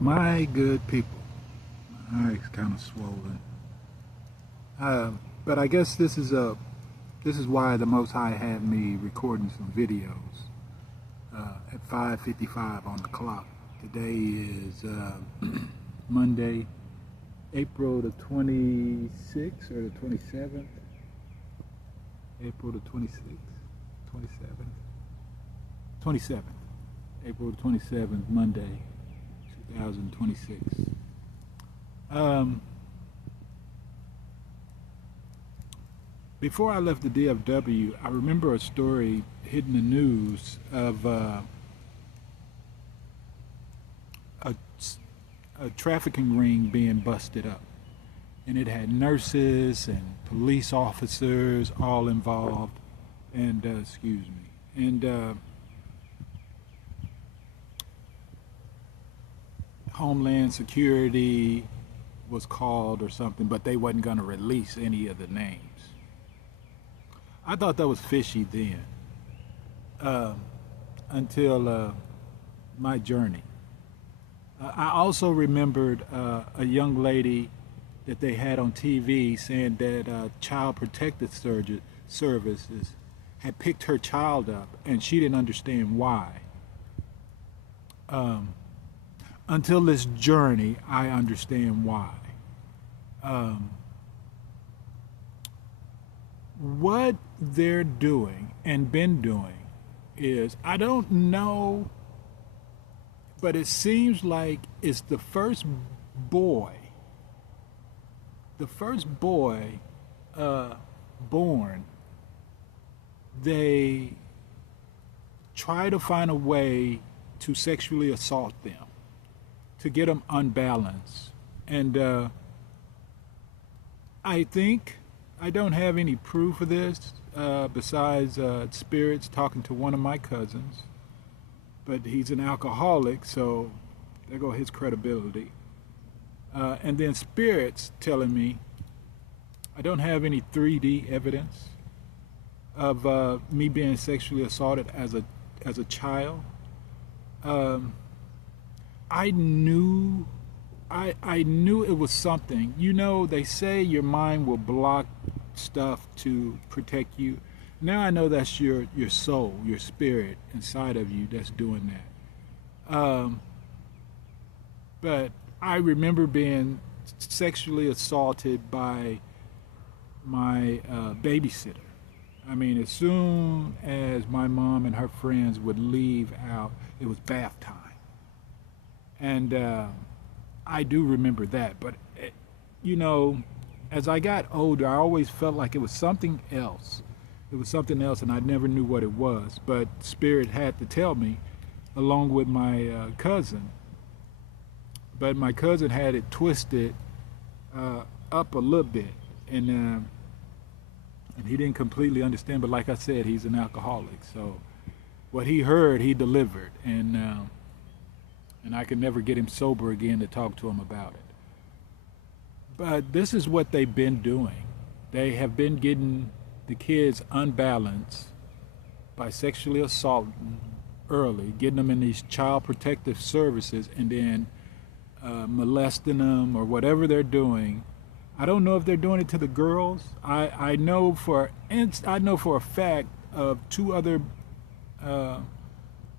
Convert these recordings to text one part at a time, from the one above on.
My good people, my eye's kind of swollen. But I guess this is why the Most High had me recording some videos at 5:55 on the clock. Today is Monday, April the 26th or the 27th. April the 26th, 27th, 27th. April the 27th, Monday, 2026. Before I left the DFW, I remember a story hitting the news of a, a trafficking ring being busted up. And it had nurses and police officers all involved. And, excuse me. And Homeland Security was called or something, but they wasn't going to release any of the names. I thought that was fishy then, until my journey. I also remembered a young lady that they had on TV saying that Child Protective Services had picked her child up, and she didn't understand why. Until this journey, I understand why. What they're doing and been doing is, I don't know, but it seems like it's the first boy born, they try to find a way to sexually assault them, to get them unbalanced. And I think, I don't have any proof of this besides spirits talking to one of my cousins, but he's an alcoholic, so there go his credibility. And then spirits telling me, I don't have any 3D evidence of me being sexually assaulted as a child. I knew it was something. You know, they say your mind will block stuff to protect you. Now I know that's your soul, your spirit inside of you that's doing that. But I remember being sexually assaulted by my babysitter. I mean, as soon as my mom and her friends would leave out, it was bath time. And I do remember that. But, you know, as I got older, I always felt like it was something else. It was something else, and I never knew what it was. But Spirit had to tell me, along with my cousin. But my cousin had it twisted up a little bit, and he didn't completely understand. But like I said, he's an alcoholic, so what he heard, he delivered, and I could never get him sober again to talk to him about it. But this is what they've been doing. They have been getting the kids unbalanced by sexually assaulting early, getting them in these child protective services, and then molesting them or whatever they're doing. I don't know if they're doing it to the girls. I know for a fact of two other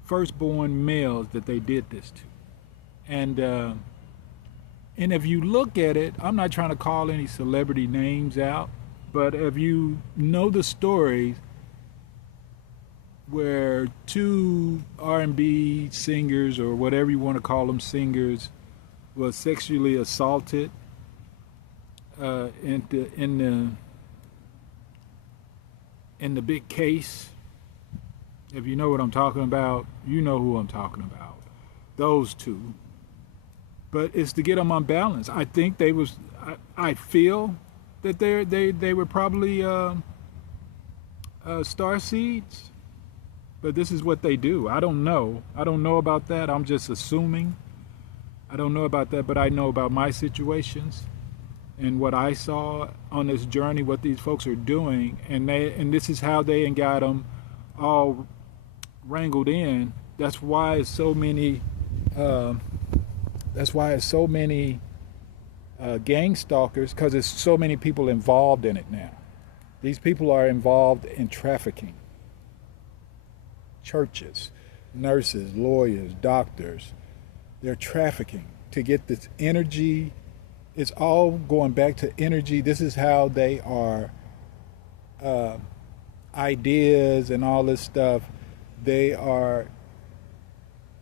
firstborn males that they did this to. And if you look at it, I'm not trying to call any celebrity names out, but if you know the stories where two R&B singers, or whatever you want to call them, singers, was sexually assaulted in the big case. If you know what I'm talking about, you know who I'm talking about. Those two. But it's to get them unbalanced. I think they was. I feel that they were probably star seeds. But this is what they do. I don't know. I don't know about that. I'm just assuming. I don't know about that, but I know about my situations and what I saw on this journey, what these folks are doing, and this is how they got them all wrangled in. That's why so many That's why it's so many gang stalkers, because there's so many people involved in it now. These people are involved in trafficking. Churches, nurses, lawyers, doctors, they're trafficking to get this energy. It's all going back to energy. This is how they are, ideas and all this stuff. They are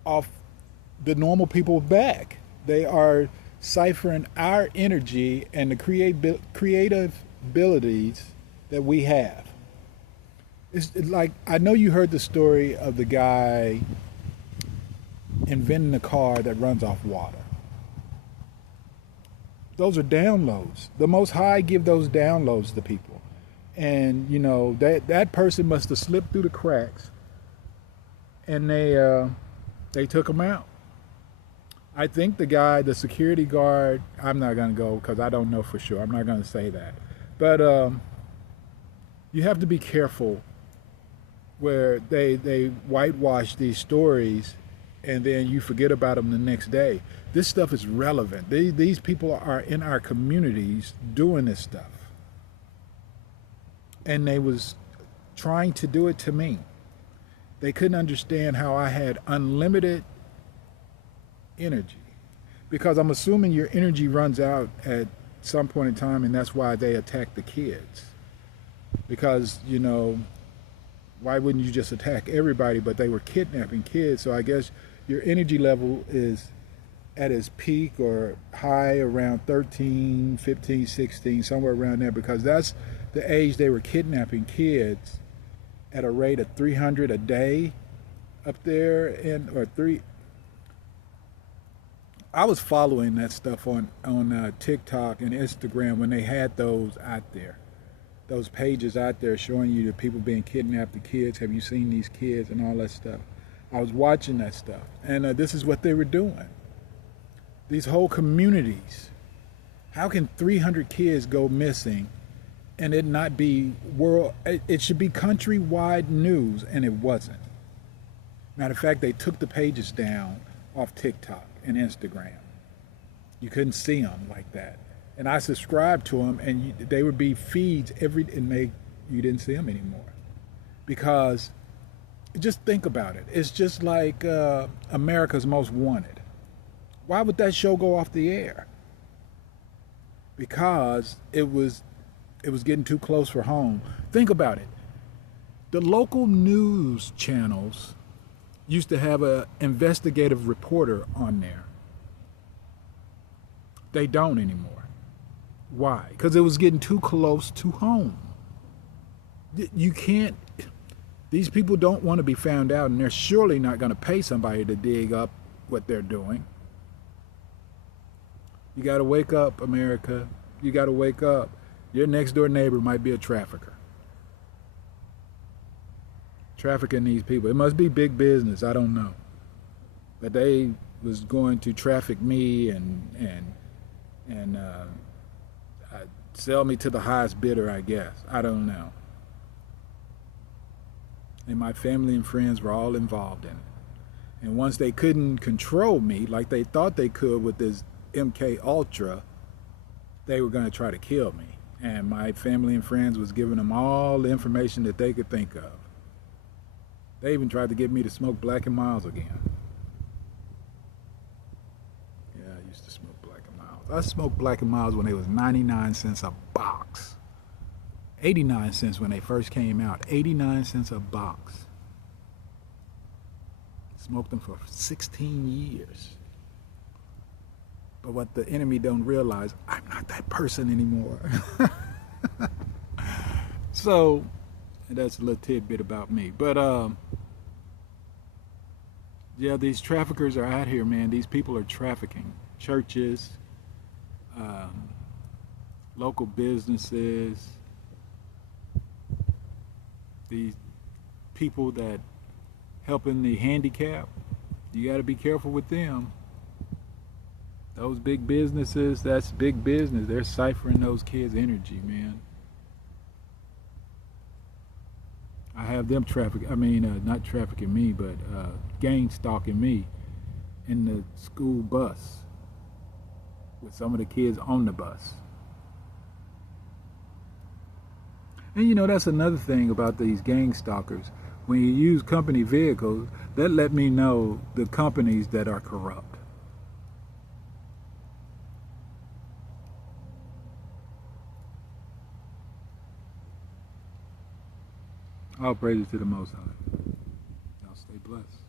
off the normal people's back. They are ciphering our energy and the creative abilities that we have. It's like, I know you heard the story of the guy inventing a car that runs off water. Those are downloads. The Most High give those downloads to people. And, you know, that person must have slipped through the cracks, and they took him out. I think the guy, the security guard, I'm not going to go because I don't know for sure. I'm not going to say that. But you have to be careful where they whitewash these stories and then you forget about them the next day. This stuff is relevant. These people are in our communities doing this stuff. And they was trying to do it to me. They couldn't understand how I had unlimited energy, because I'm assuming your energy runs out at some point in time, and that's why they attack the kids. Because, you know, why wouldn't you just attack everybody? But they were kidnapping kids, so I guess your energy level is at its peak or high around 13, 15, 16, somewhere around there, because that's the age they were kidnapping kids at a rate of 300 a day up there, or three. I was following that stuff on TikTok and Instagram when they had those out there, those pages out there showing you the people being kidnapped, the kids. Have you seen these kids and all that stuff? I was watching that stuff, and this is what they were doing. These whole communities. How can 300 kids go missing and it not be world? It should be countrywide news, and it wasn't. Matter of fact, they took the pages down off TikTok and Instagram. You couldn't see them like that, and I subscribed to them, and they would be feeds you didn't see them anymore, because just think about it. It's just like America's Most Wanted. Why would that show go off the air? Because it was getting too close for home. Think about it. The local news channels used to have an investigative reporter on there. They don't anymore. Why? Because it was getting too close to home. You can't, these people don't want to be found out, and they're surely not going to pay somebody to dig up what they're doing. You got to wake up, America. You got to wake up. Your next door neighbor might be a trafficker. Trafficking these people. It must be big business. I don't know. But they was going to traffic me and sell me to the highest bidder, I guess. I don't know. And my family and friends were all involved in it. And once they couldn't control me like they thought they could with this MK Ultra, they were going to try to kill me. And my family and friends was giving them all the information that they could think of. They even tried to get me to smoke Black and Miles again. Yeah, I used to smoke Black and Miles. I smoked Black and Miles when they was 99 cents a box. 89 cents when they first came out. 89 cents a box. Smoked them for 16 years. But what the enemy don't realize, I'm not that person anymore. So, that's a little tidbit about me. But, yeah, these traffickers are out here, man. These people are trafficking. Churches, local businesses, these people that helping the handicapped. You got to be careful with them. Those big businesses, that's big business. They're ciphering those kids' energy, man. I have them not trafficking me, but gang stalking me in the school bus. with some of the kids on the bus. And you know, that's another thing about these gang stalkers. When you use company vehicles, that let me know the companies that are corrupt. All praises to the Most High. Y'all stay blessed.